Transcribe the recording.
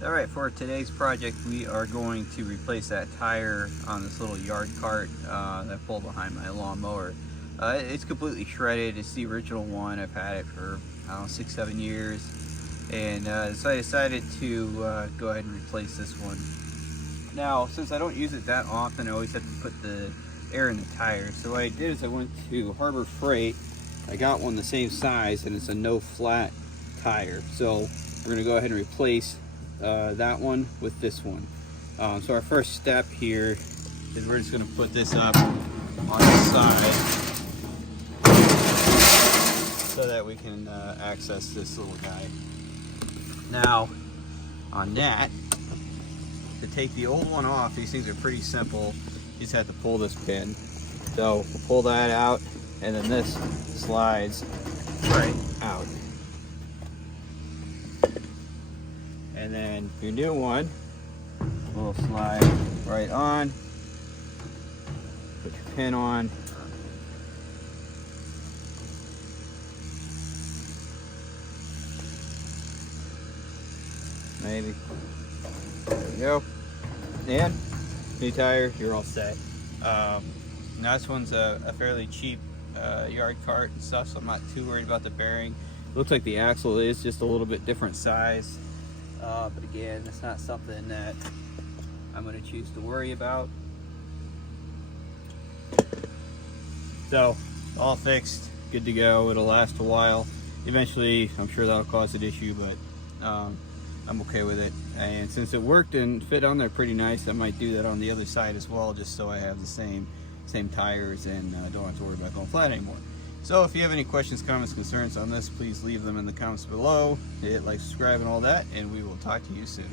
All right, for today's project, we are going to replace that tire on this little yard cart that I pull behind my lawnmower. It's completely shredded. It's the original one. I've had it for, I don't know, 6-7 years. And so I decided to go ahead and replace this one. Now, since I don't use it that often, I always have to put the air in the tire. So what I did is I went to Harbor Freight. I got one the same size, and it's a no flat tire. So we're gonna go ahead and replace that one with this one. So our first step here is we're just going to put this up on the side so that we can access this little guy. Now on that, to take the old one off, these things are pretty simple. You just have to pull this pin. So we'll pull that out, and then this slides right out. And then your new one will slide right on. Put your pin on. Maybe. There we go. And new tire, you're all set. Now this one's a fairly cheap yard cart and stuff, so I'm not too worried about the bearing. Looks like the axle is just a little bit different size. But again, it's not something that I'm going to choose to worry about. So, all fixed, good to go. It'll last a while. Eventually, I'm sure that'll cause an issue, but I'm okay with it. And since it worked and fit on there pretty nice, I might do that on the other side as well, just so I have the same tires and don't have to worry about going flat anymore. So if you have any questions, comments, concerns on this, please leave them in the comments below. Hit like, subscribe, and all that, and we will talk to you soon.